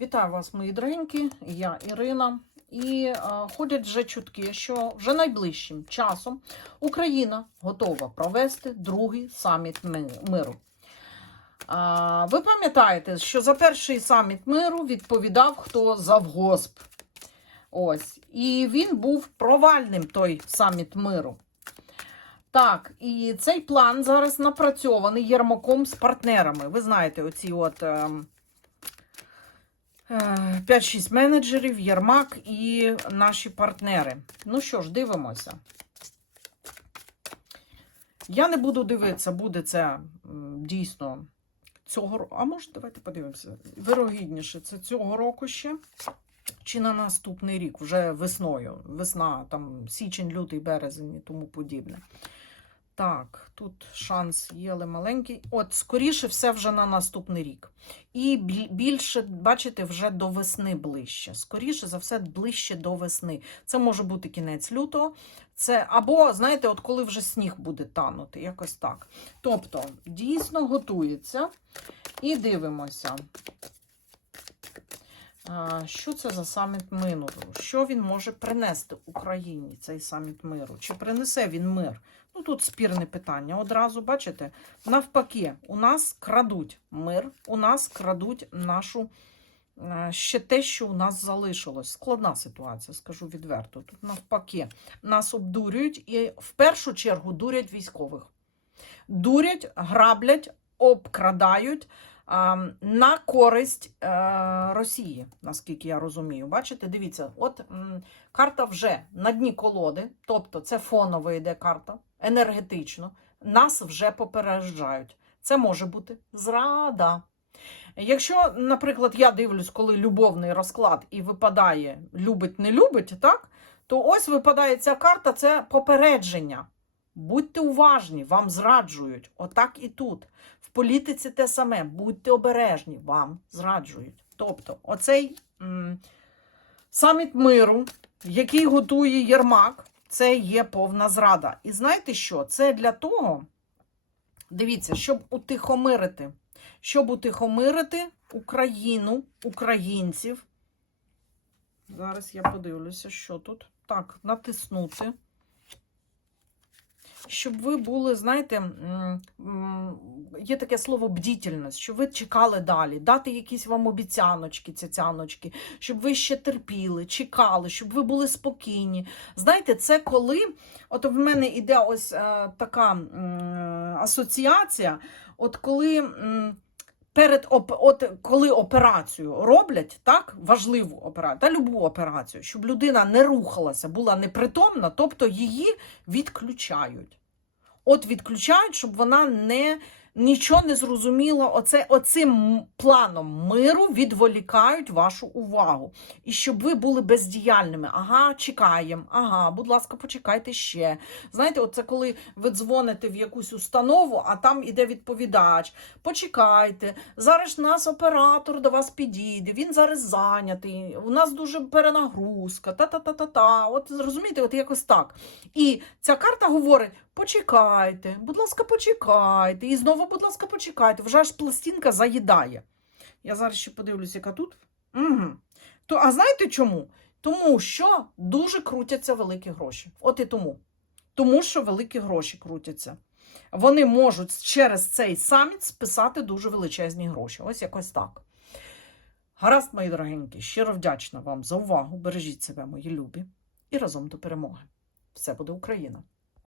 Вітаю вас, мої дорогенькі, я Ірина. І е, ходять вже чутки, що вже найближчим часом Україна готова провести другий саміт миру. А, ви пам'ятаєте, що за перший саміт миру відповідав хто завгосп. Ось. І він був провальним той саміт миру. Так, і цей план зараз напрацьований Єрмаком з партнерами. Ви знаєте, оці от. е, 5-6 менеджерів, Єрмак і наші партнери. Ну що ж, дивимося. Я не буду дивитися, буде це дійсно цього року. А може, давайте подивимося. Вирогідніше, це цього року ще. Чи на наступний рік, вже весною. Весна, там січень, лютий, березень і тому подібне. Так, тут шанс є, але маленький. От, скоріше все, вже на наступний рік. І більше, бачите, вже до весни ближче. Скоріше за все, ближче до весни. Це може бути кінець лютого. Це або, знаєте, от коли вже сніг буде танути, якось так. Тобто, дійсно готується. І дивимося. Що це за саміт миру? Що він може принести Україні, цей саміт миру? Чи принесе він мир? Ну тут спірне питання. Одразу бачите, навпаки, у нас крадуть мир, у нас крадуть нашу е, ще те, що у нас залишилось. Складна ситуація, скажу відверто. Тут навпаки, нас обдурюють і в першу чергу дурять військових. Дурять, граблять, обкрадають на користь е, Росії, наскільки я розумію. Бачите, дивіться, от карта вже на дні колоди, тобто це фонова йде карта, енергетично, нас вже попереджають. Це може бути зрада. Якщо, наприклад, я дивлюсь, коли любовний розклад і випадає любить, не любить, так? То ось випадає ця карта, це попередження. Будьте уважні, вам зраджують. Отак і тут. Політиці те саме. Будьте обережні, вам зраджують. Тобто, оцей м, саміт миру, який готує Єрмак, це є повна зрада. І знаєте що? Це для того, дивіться, щоб утихомирити, щоб утихомирити Україну, українців. Зараз я подивлюся, що тут. Так, натиснути. Щоб ви були, знаєте, є таке слово бдітельність, щоб ви чекали далі, дати якісь вам обіцяночки, цяцяночки, щоб ви ще терпіли, чекали, щоб ви були спокійні. Знаєте, це коли, от в мене іде ось е, така асоціація, от коли. Перед от коли операцію роблять, так, важливу операцію, та любу операцію, щоб людина не рухалася, була непритомна, тобто її відключають. От відключають, щоб вона не нічого не зрозуміла. Оце, оцим планом миру відволікають вашу увагу. І щоб ви були бездіяльними. Ага, чекаємо, ага, будь ласка, почекайте ще. Знаєте, оце коли ви дзвоните в якусь установу, а там іде відповідач. Почекайте, зараз нас оператор до вас підійде, він зараз зайнятий, у нас дуже перенагрузка, та-та-та-та-та. От розумієте, от якось так. І ця карта говорить: почекайте, будь ласка, почекайте. І знову, будь ласка, почекайте. Вже аж пластинка заїдає. Я зараз ще подивлюсь, яка тут. Угу. То, а знаєте чому? Тому що дуже крутяться великі гроші. От і тому. Тому що великі гроші крутяться. Вони можуть через цей саміт списати дуже величезні гроші. Ось якось так. Гаразд, мої дорогенькі, щиро вдячна вам за увагу. Бережіть себе, мої любі, і разом до перемоги. Все буде Україна!